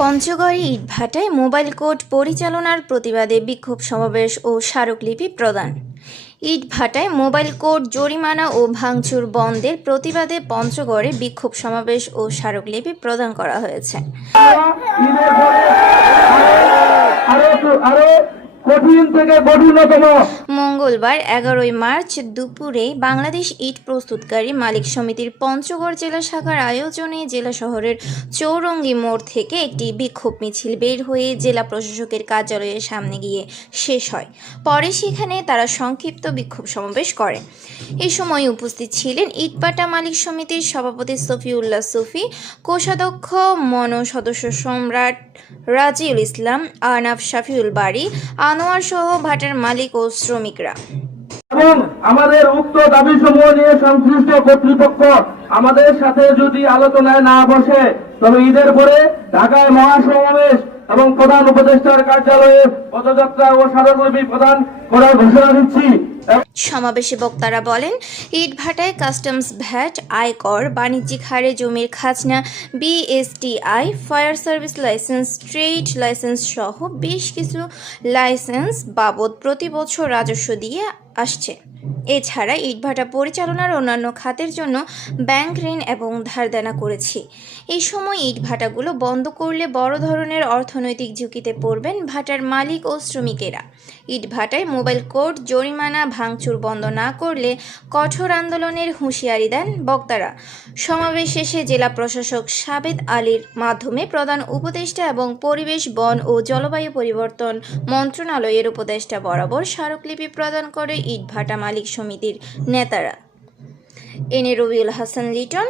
পঞ্চগড়ে ইটভাটায় mobile court পরিচালনার প্রতিবাদে বিক্ষোভ সমাবেশ ও স্মারকলিপি প্রদান। ইটভাটায় মোবাইল কোর্ট জরিমানা ও ভাঙচুর বন্ধের প্রতিবাদে পঞ্চগড়ে বিক্ষোভ সমাবেশ ও স্মারকলিপি প্রদান করা হয়েছে। মঙ্গলবার 11 মার্চ দুপুরে বাংলাদেশ ইট প্রস্তুতকারী মালিক সমিতির পঞ্চগড় জেলা শাখার আয়োজনে জেলা শহরের চৌরঙ্গী মোড় থেকে একটি বিক্ষোভ মিছিল বের হয়ে জেলা প্রশাসকের কার্যালয়ের সামনে গিয়ে শেষ হয়। পরে সেখানে তারা সংক্ষিপ্ত বিক্ষোভ সমাবেশ করে। এ সময় উপস্থিত ছিলেন ইটভাটা মালিক সমিতির সভাপতি সফিউল্লাহ সুফি, কোষাধ্যক্ষ মনো সদস্য সম্রাট রাজিউল ইসলাম, আনাফ শাফিউল বাড়ি, আনোয়ার সহ ভাটার মালিক ও শ্রমিকরা। এবং আমাদের উক্ত দাবি সমূহ নিয়ে সংশ্লিষ্ট কর্তৃপক্ষ আমাদের সাথে যদি আলোচনায় না বসে তবে ঈদের পরে ঢাকায় মহাসমাবেশ এবং প্রধান উপদেষ্টার কার্যালয়ে পদযাত্রা ও স্মারকলিপি প্রদান করার ঘোষণা দিচ্ছি। সমাবেশে বক্তারা বলেন, ইটভাটায় কাস্টমস, ভ্যাট, আয়কর, বাণিজ্যিক হারে জমির খাজনা, BSTI, fire service licence, trade licence সহ বেশ কিছু লাইসেন্স বাবদ প্রতি বছর রাজস্ব দিয়ে আসছে। এছাড়া ইটভাটা পরিচালনার অন্যান্য খাতের জন্য ব্যাংক ঋণ এবং ধারদেনা করেছি। এই সময় ইটভাটাগুলো বন্ধ করলে বড় ধরনের অর্থনৈতিক ঝুঁকিতে পড়বেন ভাটার মালিক ও শ্রমিকেরা। ইটভাটায় মোবাইল কোর্ট জরিমানা ভাঙচুর বন্ধ না করলে কঠোর আন্দোলনের হুঁশিয়ারি দেন বক্তারা। সমাবেশ শেষে জেলা প্রশাসক সাবেদ আলীর মাধ্যমে প্রধান উপদেষ্টা এবং পরিবেশ, বন ও জলবায়ু পরিবর্তন মন্ত্রণালয়ের উপদেষ্টা বরাবর স্মারকলিপি প্রদান করে ইটভাটা মালিক সমিতির নেতারা। এনে রবিউল হাসান লিটন,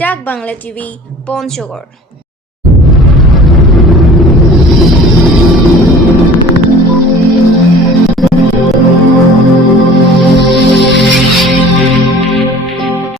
ডাক বাংলা টিভি, পঞ্চগড়।